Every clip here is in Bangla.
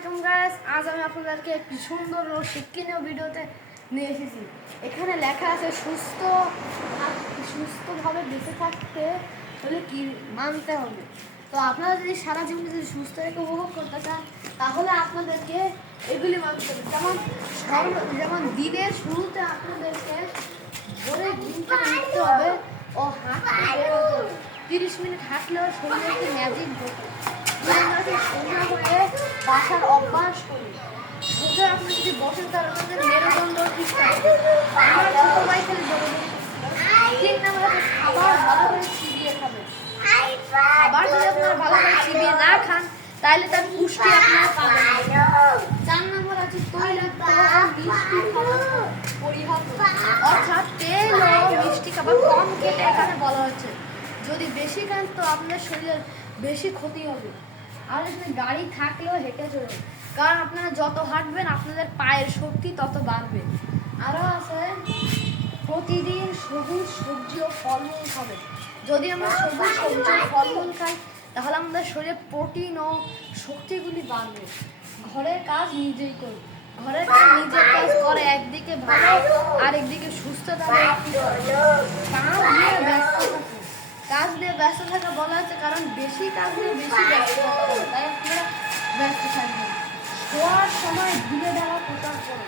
আসসালামাইকুম গাইস, আজ আমি আপনাদেরকে একটি সুন্দর ও শিক্ষণীয় ভিডিওতে নিয়ে এসেছি। এখানে লেখা আছে সুস্থভাবে বেঁচে থাকতে হলে কি মানতে হবে। তো আপনারা যদি সারা জীবনে যদি সুস্থ রেখে উপভোগ করতে চান তাহলে আপনাদেরকে এগুলি মানতে হবে। যেমন দিনের শুরুতে আপনাদেরকে ভোরে ঘুম থেকে উঠতে হবে ও হাঁটতে বেরোতে হবে। 30 মিনিট হাঁটলেও শরীরে ম্যাজিক ঘটে। সোজা হয়ে বাসার অভ্যাস করি। সোজা আপনি যদি বসেন তার আপনাদের মেরুদণ্ড ঠিক থাকবে। আমার ছোট ভাই খালি ঠিক না হলে খাবার ভালো করে চিবিয়ে খাবেন। খাবার যদি আপনারা ভালো করে চিবিয়ে না খান তাহলে তার পুষ্টি আপনারা পাবেন। 4 নম্বর আছে তৈলাক্ত মিষ্টি খাবার পরিহার করুন। অর্থাৎ তেল ও মিষ্টি খাবার কম খেতে এখানে বলা হচ্ছে। যদি বেশি খান তো আপনার শরীরের বেশি ক্ষতি হবে। আর এখানে গাড়ি থাকলেও হেঁটে চলুন, কারণ আপনারা যত হাঁটবেন আপনাদের পায়ের শক্তি তত বাড়বে। আরও আছে প্রতিদিন সবুজ সবজি ও ফলমূল খাবেন। যদি আমরা সবুজ সবজি ও ফলমূল খাই তাহলে আমাদের শরীরে প্রোটিন ও শক্তিগুলি বাড়বে। ঘরের কাজ নিজেই করুন। ঘরের কাজ নিজের কাজ করে একদিকে ভালো আর একদিকে সুস্থতা কাজ নিয়ে ব্যস্ত থাকা বলা হচ্ছে, কারণ বেশি কাজ নিয়ে বেশি ব্যস্ত থাকতে হবে, তাই আপনারা ব্যস্ত থাকবেন। শোয়ার সময় ঢিলে ঢালা পোশাক পরে।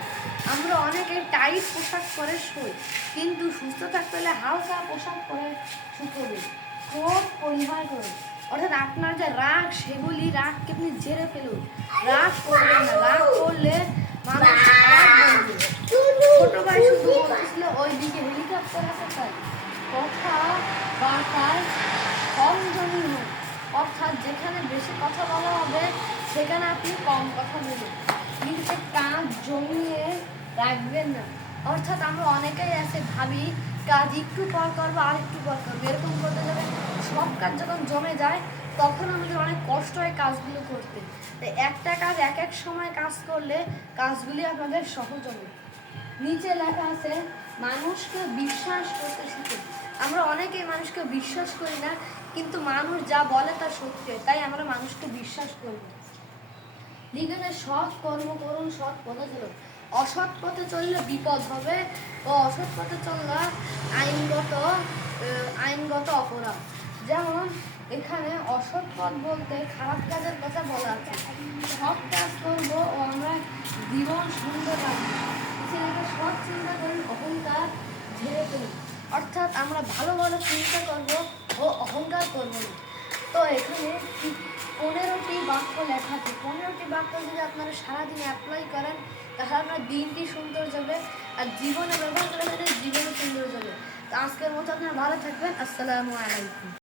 আমরা অনেকে টাইট পোশাক পরে শোই, কিন্তু সুস্থ থাকতে হলে হালকা পোশাক পরে শুকোবে। ক্রোধ পরিহার করুন, অর্থাৎ আপনার যে রাগ সেগুলি রাগকে আপনি ঝেড়ে ফেলুন। রাগ করবেন না, রাগ করলে মানুষ ছোট ভাই শুধু বলতেছিল ওই দিকে হেলিকপ্টার আছে তাই কথা বার্তায় সংযমী হোক। অর্থাৎ যেখানে বেশি কথা বলা হবে সেখানে আপনি কম কথা বলুন, কিন্তু কাজ জমিয়ে রাখবেন না। অর্থাৎ আমরা অনেকেই আছে ভাবি কাজ একটু পর করবো আর একটু পর করবো, এরকম করতে যাবে সব কাজ যখন জমে যায় তখন আমাদের অনেক কষ্ট হয় কাজগুলো করতে। তো একটা কাজ এক এক সময় কাজ করলে কাজগুলি আপনাদের সহজ হবে। নিচে লেখা আছে মানুষকে বিশ্বাস করতে শিখুন। আমরা অনেকেই মানুষকে বিশ্বাস করি না, কিন্তু মানুষ যা বলে তা সত্যি, তাই আমরা মানুষকে বিশ্বাস করি। লিখেছে সৎ কর্ম করুন, সৎ পথে চলুন। অসৎ পথে চললে বিপদ হবে ও অসৎ পথে চললে আইনগত অপরাধ। যেমন এখানে অসৎ পথ বলতে খারাপ কাজের কথা বলা আছে। সৎ কাজ করবো ও আমরা জীবন সুন্দর রাখবো। সৎ চিন্তা করুন, অহংকার ঝেড়ে ফেলুন। অর্থাৎ আমরা ভালো ভালো চিন্তা করবো ও অহংকার করবো না। তো এখানে 15টি বাক্য লেখা আছে। 15টি বাক্য যদি আপনারা সারাদিন অ্যাপ্লাই করেন তাহলে আপনার দিনটি সুন্দর যাবে আর জীবনে ব্যবহার করে জীবনে সুন্দর যাবে। তো আজকের মতো আপনারা ভালো থাকবেন। আসসালামু আলাইকুম।